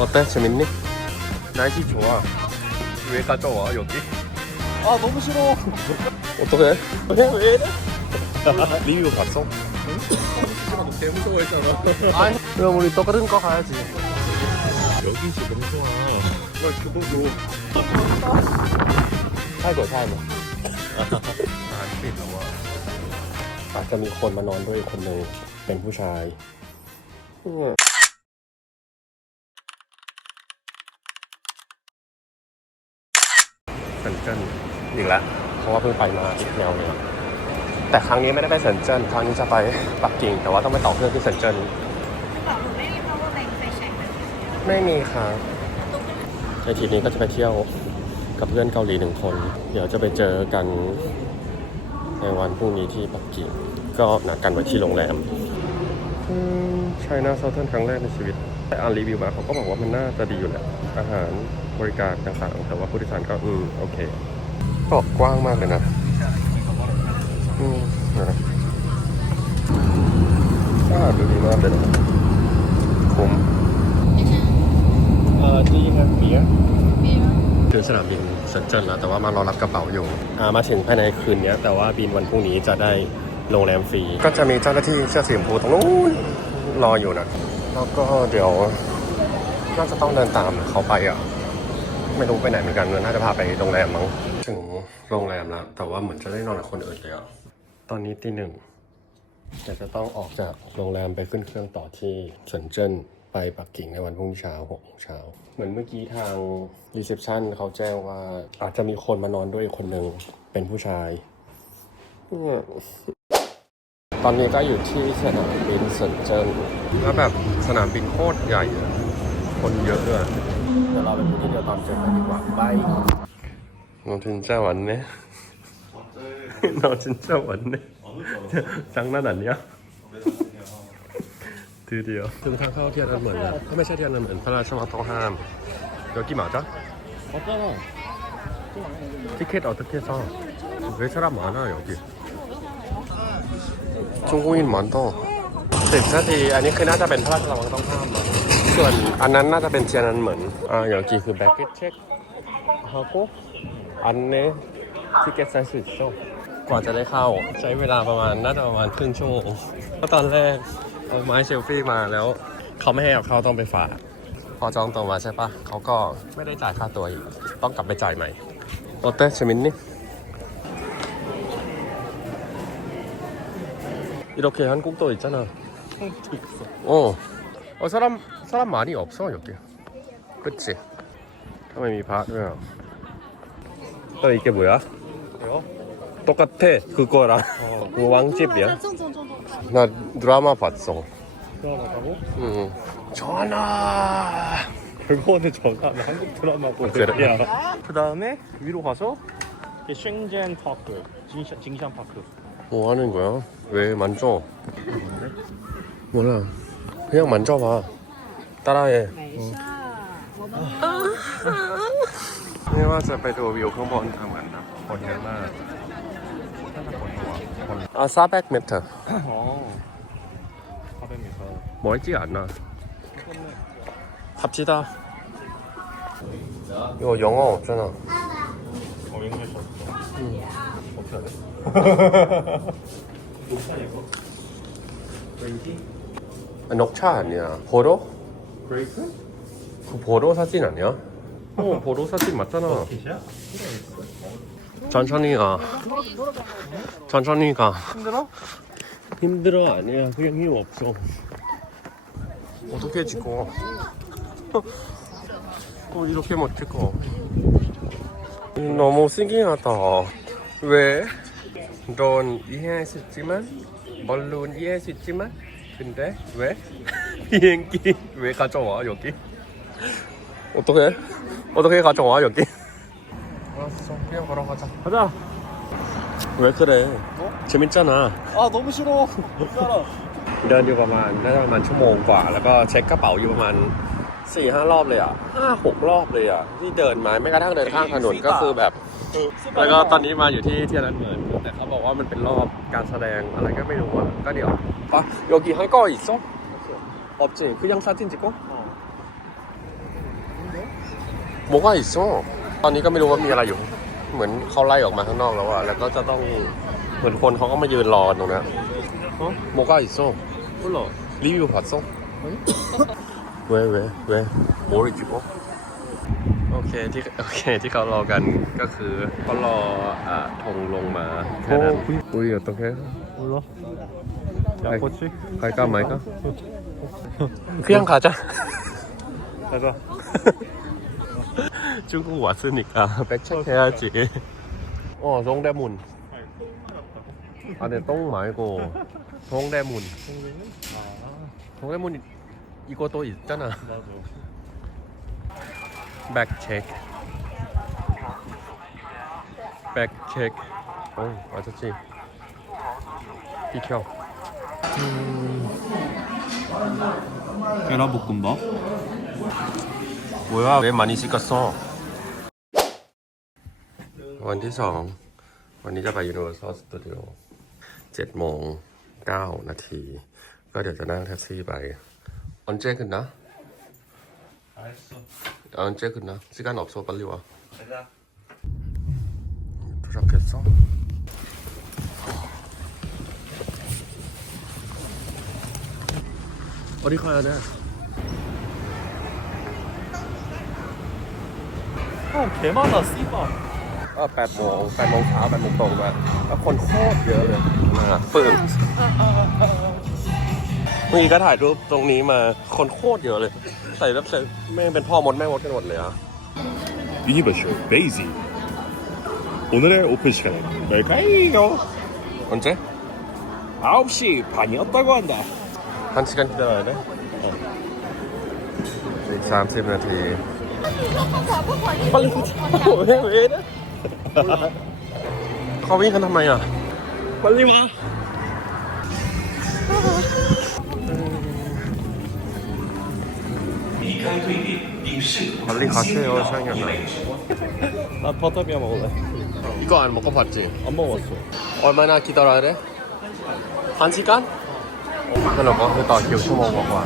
어때? 재밌니? 날씨 좋아. 왜 가져와 여기? 아 너무 싫어. 어떡해? 왜, 왜 이래? 리뷰 봤어? 너 개무서워했잖아. 아니 그럼 우리 똑같은 거 가야지 여기 지금 좋아. 나 그거 줘. ใช่กว่าใช่ไหม 안ปิดแล้วอ่ะ อาจจะมีคนมานอนด้วยอีกคนหนึ่งเป็นผู้ชาย เซินเจิ้นอีกแล้วเพราะว่าเพิ่งไปมาอีกแนวหนึงแต่ครั้งนี้ไม่ได้ไปเซินเจิ้นครั้งนี้จะไปปักกิ่งแต่ว่าต้องไปต่อเครื่องที่เซินเจิ้นบอกหนูไม่มี power bank ไฟแช็กนะไม่มีครับในทีนี้ก็จะไปเที่ยวกับเพื่อนเกาหลีหนึ่งคน เดี๋ยวจะไปเจอกันในวันพรุ่งนี้ที่ปักกิ่งก็นัดกันไว้ที่โรงแรมใช่นะเซาเทิร์นครั้งแรกในชีวิตแต่อ่านรีวิวมาเขาก็บอกว่ามันน่าจะดีอยู่แหละอาหาร บริการต่างๆ แต่ว่าผู้โดยสารก็อืมโอเคก็กว้างมากเลยนะอืมนะก็ดูดีมากเลยนะคุ้มเอ่อที่แฮปปี้ถึงสนามบินเซินเจิ้นแล้วแต่ว่ามารอรับกระเป๋าอยู่อ่ามาถึงภายในคืนนี้แต่ว่าบินวันพรุ่งนี้จะได้โรงแรมฟรี ก็จะมีเจ้าหน้าที่เสื้อสีชมพูตรงนู้นรออยู่นะ แล้วก็เดี๋ยวน่าจะต้องเดินตามเขาไปอะ ไม่รู้ไปไหนเหมือนกันน่าจะพาไปโรงแรมมั้งถึงโรงแรมแล้ว แต่ว่าเหมือนจะได้นอนกับคนอื่นเลยอะตอนนี้ตีหนึ่งแต่จะต้องออกจากโรงแรมไปขึ้นเครื่องต่อที่เซินเจิ้นไปปักกิ่งในวันพรุ่งนี้เช้าหกโมงเช้า เหมือนเมื่อกี้ทางรีเซพชันเขาแจ้งว่าอาจจะมีคนมานอนด้วยคนหนึ่งเป็นผู้ชาย ตอนนี้ก็อยู่ที่สนามบินเซินเจิ้นแล้วแบบสนามบินโคตรใหญ่คนเยอะด้วย เดี๋ยวเราไปดูที่เดียวตอนเจอกันดีกว่าบาย너진짜왔네 너 진짜 왔네 장난 아니야? 드디어 ถึงทางเข้าเทียนอันเหมือนแล้วไม่ใช่เทียนอันเหมือนพระราชวังต้องห้าม여기 맞아? 맞잖아. 티켓 어떻게 사? 왜 사람 많아 여기? 중국인 많다 สิบนาทีอันนี้คือน่าจะเป็นพระราชวังต้องห้ามมั้ง ส่วนอันนั้นน่าจะเป็นเทียนอันเหมือนอ่าอย่างกี่คือแบ็กเก็ตเช็คฮาโกอันนี้ทิเก็ตไซส์สุดโชกว่าจะได้เข้า ใช้เวลาประมาณน่าจะประมาณครึ่งชั่วโมงเพราะตอนแรกเอาไม้เซลฟี่มาแล้ว เขาไม่ให้เอาเข้าต้องไปฝาก พอจองตัวมาใช่ปะเขาก็ไม่ได้จ่ายค่าตัวอีก ต้องกลับไปจ่ายใหม่โอเต้재밌니 이렇게 한국도 있잖아. 어. 어 사람 사람 많이 없어 여기 그치? 그럼 이 바.. 응. 어, 이게 뭐야? 왜요? 똑같아 그거랑 어. 뭐 왕집이야 나 드라마 봤어 드라마 봤다고? 응 전화 그거는 전화 한국 드라마고 그래. 그 다음에 위로 가서 싱젠 파크 징샹 파크 뭐 하는 거야? 왜 만져? 몰라 그냥 만져봐 따라해 嗯ไม่ว่าจะไปดูวิวข้างบนทางเหมือนนะคนเยอะมากน่าจะคนหัวคน아 400m โอ้เขาเป็นมิเตอร์ 멀지 않아 갑시다 이거 영어 없잖아 ผมยังไม่สนผมเฉย녹차 아니야 보로? 브레이크? 그 보로 사진 아니야? 어 보로 사진 맞잖아? 천천히 가 천천히 가 힘들어? 힘들어 아니야 그냥 힘 없어 어떻게 찍어 어 이렇게 못 찍어 너무 신기하다 왜? 넌 이해할 수 있지만 물론 이해할 수 있지만 근데 왜? 비행기 왜 가져와 여기? 어떻게? 어떻게 가져와 여기? 알았어 그냥 걸어가자 가자. 왜 그래 재밌잖아 아 너무 싫어. 못 살아. เดินอยู่ประมาณน่าจะประมาณชั่วโมงกว่า แล้วก็เช็คกระเป๋าอยู่ประมาณสี่ห้ารอบเลยอ่ะห้าหกรอบเลยอ่ะที่เดินมาไม่กระทั่งเดินข้างถนนก็คือแบบ แล้วก็ตอนนี้มาอยู่ที่เทียนอันเหมือนแต่เขาบอกว่ามันเป็นรอบการแสดงอะไรก็ไม่รู้อ่ะก็เดี๋ยวปะโยกีให้ก็อีกซ้อ 없지그냥사진찍고 โมกาอิโซตอนนี้ก็ไม่รู้ว่ามีอะไรอยู่ เหมือนเขาไล่ออกมาข้างนอกแล้วอะแล้วก็จะต้องเหมือนคนเขาก็มายืนรอตรงเนี้ยโมกาอิโซ 몰라. รีวิวผัดส้มเว้ยเว้ยเว้ยโมริจิโอโอเคที่โอเคที่เขารอกันก็คือเขารออ่าธงลงมาแค่นั้น โอ้ อุ้ยตรงแค่ 몰라. 야, 꼬치? 갈까 말까? 그냥 가자. 가자. 중국 왔으니까 백체크해야지. 어, 송대문. 아니, 똥 말고 송대문. 송대문 이것도 있잖아. 백체크. 백체크. 어, 맞았지. 비켜. 계란볶음밥? 뭐야 왜 많이 찍었어 วันที่สอง วันนี้จะไป Universal Studio เจ็ดโมงเก้านาที ก็เดี๋ยวจะนั่งแท็กซี่ไป 언제 끝나? 알았어. 언제 끝나? 시간 없어 빨리 와 가자. 도착했어? 어디 가야 돼? 아, 개 많아, 씨발. ก็แปดโมงแปดโมงเช้าแปดโมงตรงมาแล้วคนโคตรเยอะเลยนะปึ้งเมื่อกี้ก็ถ่ายรูปตรงนี้มา คนโคตรเยอะเลย ใส่แบบใส่แม่งเป็นพ่อมดแม่มดกันหมดเลยอ่ะ 유니버쇼 베이지 오늘의 오픈 시간은 뭘까요? 언제? 9시 반이었다고 한다 한 시간 기다려야 돼? 어.อีกสามสิบนาที빨리 왜, 왜 이래? เขาวิ่งกันทำไมอ่ะ 빨리 와 빨리 가세요, 샹이야. 나 버터비아 먹을래. 이거 안 먹어봤지? 안 먹었어. 얼마나 기다려야 돼? 한 시간? นั่น เราก็คือต่อคิวชั่วโมงกว่า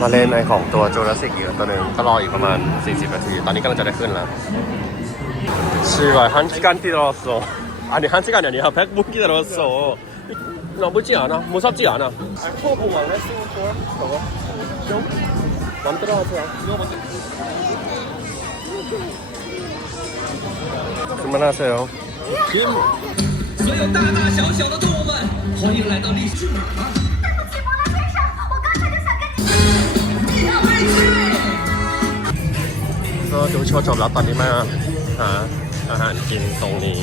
มาเล่นในของตัวจูราสิกอยู่ตัวหนึ่งก็รออีกประมาณ 40 นาที ตอนนี้กำลังจะได้ขึ้นแล้วชื่อว่าฮันจิกันติโรโซอันนี้ฮันจิกันเดี๋ยนี้ครับแพ็กบุ๊กติโรโซน้องบุจิอะนะมูซับจิอะนะพวกผมหวังได้สู้ตัวผมชุบมันตลอดเลยขึ้นมาหน้าเซลขึ้น所有大大小小的动物们，欢迎来到历史。 ก็ดูโชว์จบแล้วตอนนี้มาหาอาหารกินตรงนี้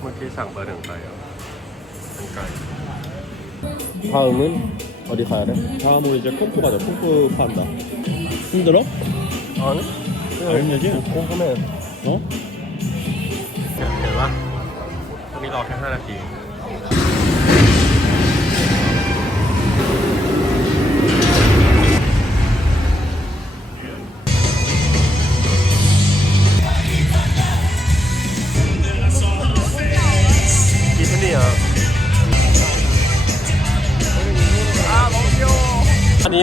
เมื่อกี้สั่งเบอร์หนึ่งไปอ่ะเป็นไก่ 다음은 어디 가야 돼? 다음은 이제 콩쿠 가자. 콩쿠 판다. 힘들어? 아니 알면 얘기. คุ้มเขาไหม 어? เห็นปะตรง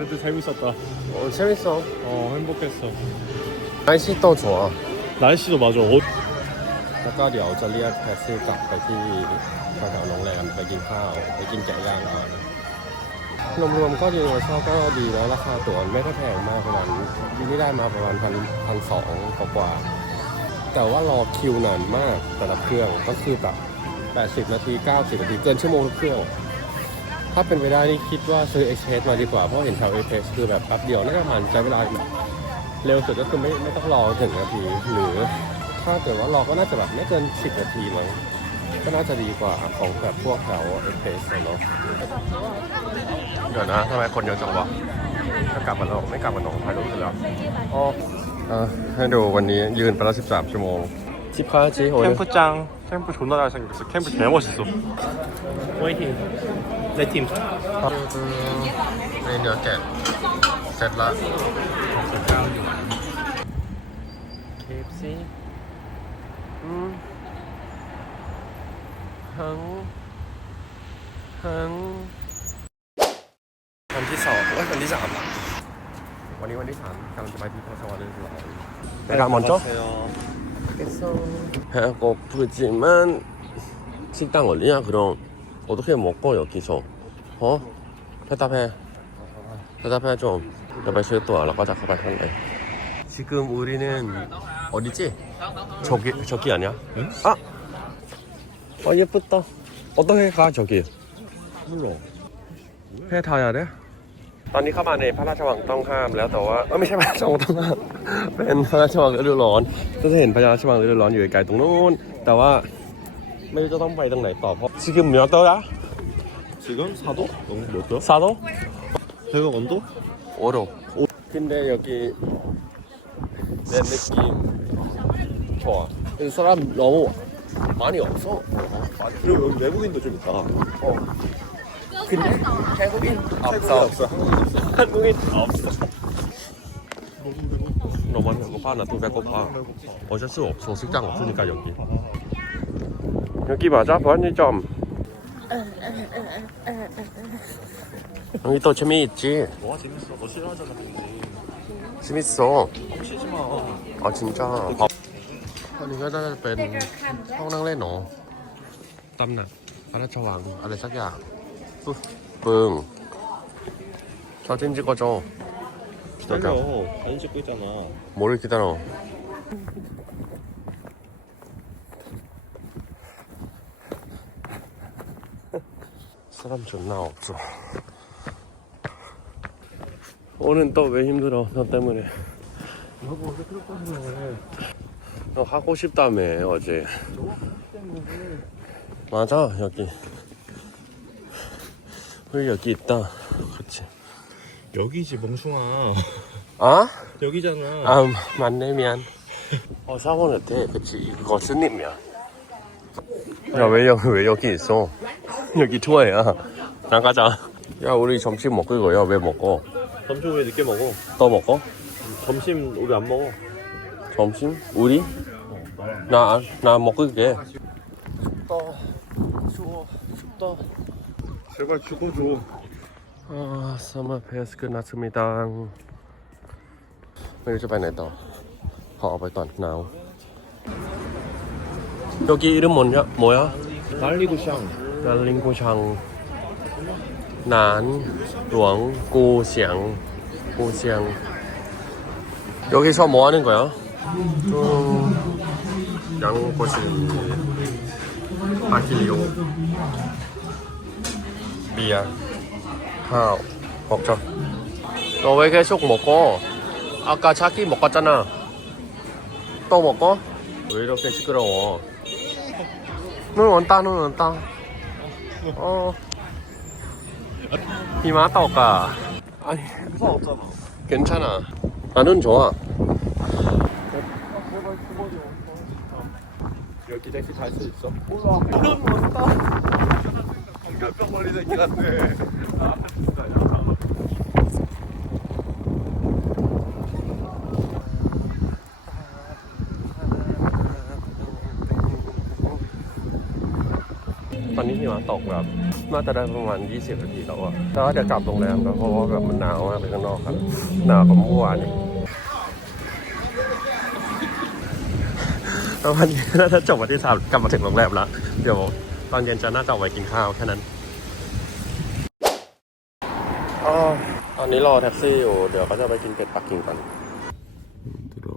그래도 재밌었다. 어, 재밌어 어, 행복했어. 날씨 또 좋아 날씨도 맞아. 어, แล้วก็เดี๋ยวจะเรียกแท็กซี่กลับไปที่แถวๆโรงแรมไปกินข้าว ไปกินแกะย่างก่อนรวมๆก็ยูนิเวอร์แซลก็ดีแล้วราคาตั๋วไม่ได้แพงมากประมาณยูนี่ได้มาประมาณพันพันสองกว่าๆแต่ว่ารอคิวนานมากแต่ละเครื่องก็คือแบบ 80 นาที 90 นาที เกินชั่วโมงทุกเครื่อง ถ้าเป็นไปได้นี่คิดว่าซื้อ Exchange มาดีกว่า เพราะเห็นแถว Exchange คือแบบแป๊บเดียวน่าจะประมาณใช้เวลาแบบเร็วสุดก็คือไม่ไม่ต้องรอถึงนาที หรือถ้าเกิดว่ารอก็น่าจะแบบไม่เกิน 10 นาทีมั้งก็น่าจะดีกว่าของแบบพวกแถว Exchange เนาะเดี๋ยวนะทำไมคนเยอะจังวะถ้ากลับมาแล้วไม่กลับมาหนองถ่ายรูปเสร็จแล้วอ๋ออะให้ดูวันนี้ยืนไปแล้ว 13 ชั่วโมง ชิพาจีโอ้ย 캠프장 캠프 존나 잘생겼어 캠프 개멋있어 화이팅 내팀 ในเนื้อแกะเสร็จละ KFC อืมหังหังวันที่สองเอ้ยวันที่สามละวันนี้วันที่สามกำลังจะไปที่พระสวรรค์เรื่องหลายไป กัน먼저 배고프지만 식당 어디냐 그럼 어떻게 먹고 여기서 어? 대답해 대답해 좀 여발 또 알아가 자 가발 할래 지금 우리는 어디지? 저기 저기 아니야? 응? 아! 어 예쁘다 어떻게 가 저기? 몰라 회 타야 돼? ตอนนี้เข้ามาในพระราชวังต้องห้ามแล้วแต่ว่าเออไม่ใช่พระราชวังต้องห้าม เป็นพระราชวังฤดูร้อนก็จะเห็นพระราชวังฤดูร้อนอยู่ไกลๆตรงนู้น แต่ว่าไม่รู้จะต้องไปตรงไหนต่อเพราะ지금몇도야 지금 4도? 어, 몇 도야? 4도? 배가 온도? 5도 근데 여기 내 느낌 좋아 근데 사람 너무 많이 없어 그리고 여기 외국인도 좀 있다 근데 태국인 없어 없어 한국인 없어 너만 배고파 나도 배고파 어쩔 수 없어 식당 없으니까 여기 여기 맞아 편의점 여기 또 재미있지 뭐가 재밌어 너 싫어하잖아 근데 재밌어 치지 마 아 진짜 밥อันนี้ก็น่าจะเป็นห้องนั่งเล่นเนาะตำหนักพระราชวังอะไรสักอย่างปึ๊บปึ้ง사진 찍어줘 기 다려 사진 찍고 있잖아. 뭐를 기다려? 사람 존나 없어. 오늘 또 왜 힘들어? 너 때문에. 너 하고 싶다며 어제. 맞아 여기. 우리 여기 있다. 그치 여기지 멍충아 아? 여기잖아. 아 맞네 미안. 어 사고는 돼. 그치. 이거 스님 이야. 야왜 여기 왜 여기 있어? 여기 투어야. 나가자. 야 우리 점심 먹을 거야 왜 먹어? 점심 왜 늦게 먹어? 또 먹어? 점심 우리 안 먹어. 점심? 우리? 나나 먹을게. 춥다 추워 춥다 제발 죽어줘. 아 서머 페스 끝났습니다 ไม่รู้จะไปไหนต่อขอเอาไปก่อนหนาว 여기 이름 뭐냐 뭐야 날리구샹 난링고샹 난หลวง 고시ang 고시ang 여기서 뭐 하는 거야? 좀 양꼬치 아킬리오 비야 하오 먹자 너 왜 계속 먹어? 아까 자기 먹었잖아. 또 먹어? 왜 이렇게 시끄러워? 눈 온다 눈 온다. 어. 비마 떠올까? 아니 무서웠잖아. 괜찮아. 나는 좋아. 여기 택시 갈수 있어? 몰라. 그럼 못다 몇병 머리 새끼 같네 ตอนตกแบบน่าจะได้ประมาณ 20 นาทีแล้วอะแล้วก็จะกลับโรงแรมแล้วเพราะว่าแบบมันหนาวมากเลยข้างนอกครับ หนาวกว่าเมื่อวานอีกแล้ววันนี้น่าจะจบวันที่สามกลับมาถึงโรงแรมแล้ว เดี๋ยวตอนเย็นจะน่าจะไปกินข้าวแค่นั้นอตอนนี้รอแท็กซี่อยู่ เดี๋ยวก็จะไปกินเป็ดปักกิ่งกันดู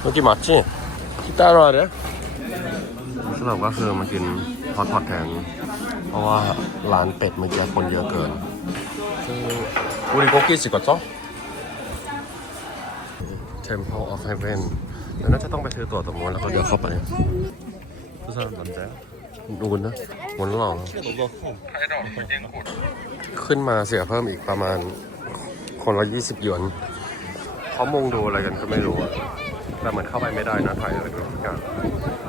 เมื่อกี้มัดจีที่ตาเราเนี่ย รุปก็คือมากินฮอตพอตแทนเพราะว่าร้านเป็ดเมื่อกี้คนเยอะเกินคือ우리고기찍었죠 Temple of Heaven แล้วน่าจะต้องไปซื้อตั๋วตรงนู้นแล้วก็เดี๋ยวเข้าไป 그 사람 남자야? ดูนะวันหล่อ 너가 커 ขึ้นมาเสียเพิ่มอีกประมาณ คนละยี่สิบหยวนเขามุงดูอะไรกันก็ไม่รู้อะแต่เหมือนเข้าไปไม่ได้นะไทยอะไรทุกอย่าง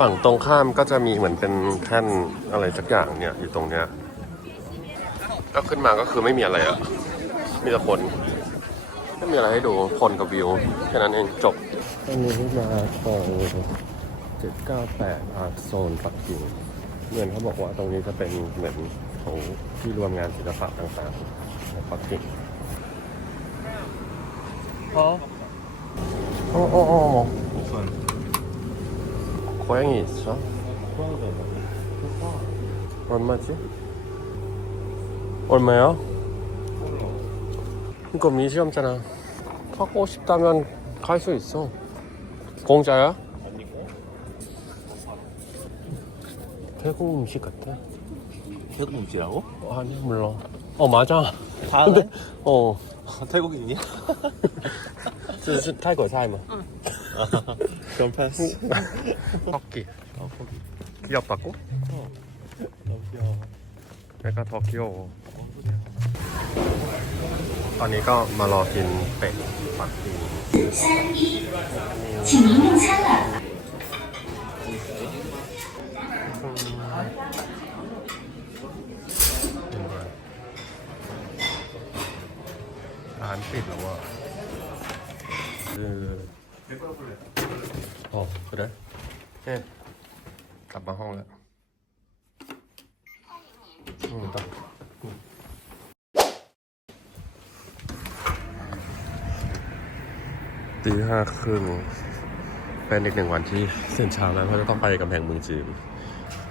ฝั่งตรงข้ามก็จะมีเหมือนเป็นแท่นอะไรสักอย่างเนี่ยอยู่ตรงเนี้ยก็ขึ้นมาก็คือไม่มีอะไรอะมีแต่คนไม่มีอะไรให้ดูคนกับวิวแค่นั้นเองจบอันนี้มาตรง798อาร์ตโซนปักกิ่งเหมือนเขาบอกว่าตรงนี้จะเป็นเหมือนของที่รวมงานศิลปะต่างๆของปักกิ่งอ๋อโอ้โอ้โอ้우선 고양이 있어? 얼마지? 얼마야? 이거 미시험잖아. 하고 싶다면 갈 수 있어. 공짜야? 태국 음식 같아. 태국 음식이라고? 어, 아니 몰라. 어 맞아. 다 근데 어. 태국인이야? 这是泰国菜吗? 그럼 패스 토끼. 귀엽다고? 너무 귀여워 내가 더 귀여워. ตอนนี้ก็มารอกินเป็ดปักกิ่ง 请您用餐了。 าครึ่งเป็นอีกหนึ่งวันที่เส้นเช้าแล้วเพราะจะต้องไปกำแพงเมืองจีน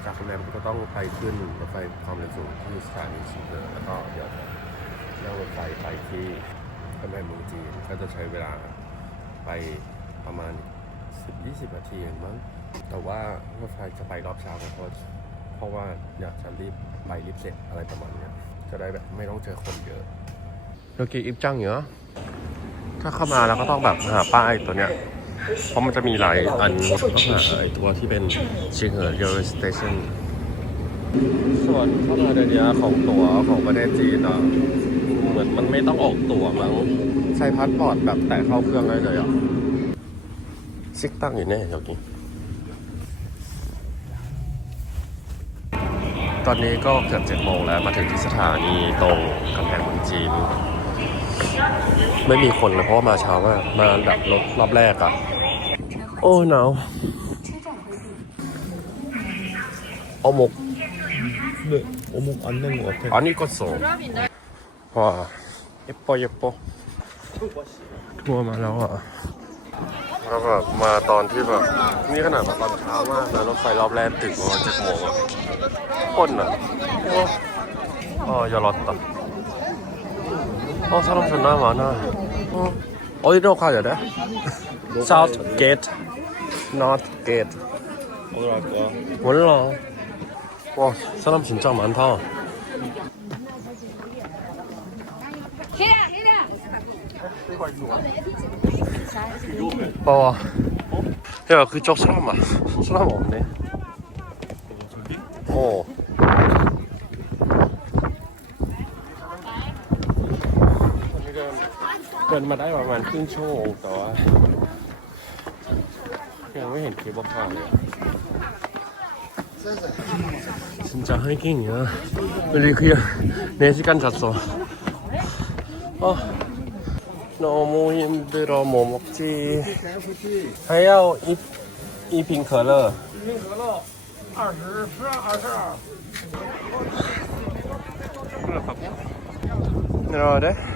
จากโรงแรมก็ต้องไปขึ้นรถไฟความเร็วสูงที่สถานีชิเดอร์แล้วก็เดี๋ยวนั่งรถไฟไปที่กำแพงเมืองจีนก็จะใช้เวลาไปประมาณ 10-20 นาทีเองมั้งแต่ว่ารถไฟจะไปรอบเช้าเพราะเพราะว่าอยากจะรีบไปรีบเสร็จอะไรประมาณเนี้ยจะได้แบบไม่ต้องเจอคนเยอะโยกีอิบจังเหรอ ถ้าเข้ามาแล้วก็ต้องแบบหาป้ายตัวเนี้ย เพราะมันจะมีหลายอันต้องหาไอ้ตัวที่เป็นชิงเหอเรลสเตชันส่วนข้ามาในเนี้ยของตั๋วของประเทศจีนอะเหมือนมันไม่ต้องออกตั๋วมั้งใช้พาสปอร์ตแบบแตะเข้าเครื่องได้เลยอะซิกตั้งอยู่แน่เดี๋ยวนี้ตอนนี้ก็เกือบเจ็ดโมงแล้วมาถึงที่สถานีตรงกำแพงเมืองจีน ไม่มีคนเลยเพราะว่ามาเช้ามากมาแบบรถรอบแรกอะโอ้หนาวเอาหมก 네 어묵 안 낸 거 같아 อันนี้ก็สองว้าเอปโปเอปโปทัวร์มาแล้วอ่ะแล้วแบบมาตอนที่แบบนี่ขนาดมาตอนเช้ามากนะรถไฟรอบแรกถึงประมาณเจ็ดโมงอ่ะคนอ่ะโอ้อ๋อยอรอตตะ 어 사람 존나 많아. 어. 어디로 가야 돼? South Gate. North Gate. 오늘 할 거야? 몰라. 와 사람 진짜 많다. 봐봐 야 그쪽 사람 많 사람 없네? 어 มาได้ประมาณครึ่งชั่วโมงแต่ว่ายังไม่เห็นเคเบิลคาร์เลย 진짜 하이킹이야. 우리 그냥 4시간 잤어. 어, 너무 힘들어. 뭐 먹지? 하야오, 이, 이瓶可乐.내려와야 돼? 그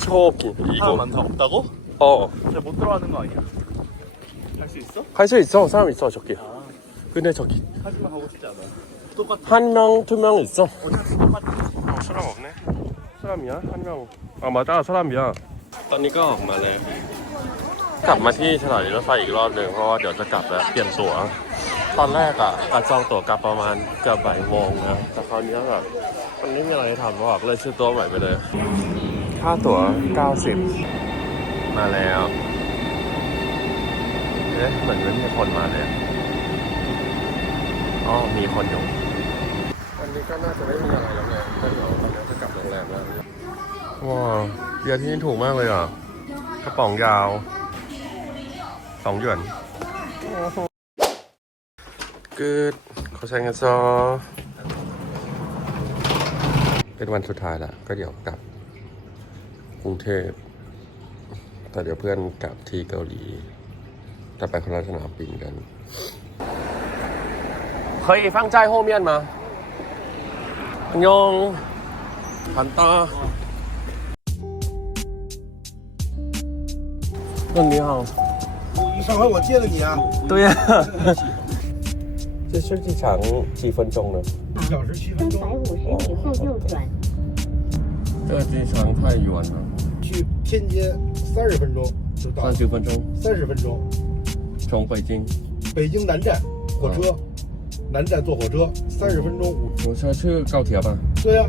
저기 사람 이거 많다 없다고? 어 잘 못 들어가는 거 아니야? 갈 수 있어? 갈 수 있어 사람 있어 저기 근데 저기 하지만 가고 싶지 않아 똑같아 한 명 두 명 있어 어, 사람 없네 사람이야 한명아 맞아 사람이야 ตอนนี้ก็ออกมาเลย กลับมาที่สถานีรถไฟอีกรอบหนึ่งเพราะว่าเดี๋ยวจะกลับแล้วเปลี่ยนตั๋ว ตอนแรกอ่ะอาจองตั๋วกลับประมาณเกือบบ่ายโมงนะแต่คราวนี้แบบมันไม่มีอะไรให้ทำบอกเลยซื้อตั๋วใหม่ไปเลย ค่าตั๋ว 90 มาแล้ว เอ๊ะเหมือนไม่มีคนมาเลยอ๋อมีคนอยู่วันนี้ก็น่าจะไม่มีอะไรแล้วไงก็เดี๋ยวตอนนี้จะกลับโรงแรมแล้วว้าวเบียร์ที่นี่ถูกมากเลยอะกระป๋องยาวสองหยวนกึดขอใช้เงินซอเป็นวันสุดท้ายแล้ว ก็เดี๋ยวกลับ กรุงเทพ แต่เดี๋ยวเพื่อนกลับที่เกาหลี จะไปคนละสนามบินกัน可以放在后面吗用很大那你好上回我接的你啊，对呀、这设计长几分钟呢？一小时七分三百钟。五十米后右转。这个机场太远了，去 天津三十分钟就到三，十分钟，三十分钟。从北京。北京南站火车，南站坐火车三十分钟我。我下去高铁吧。对呀。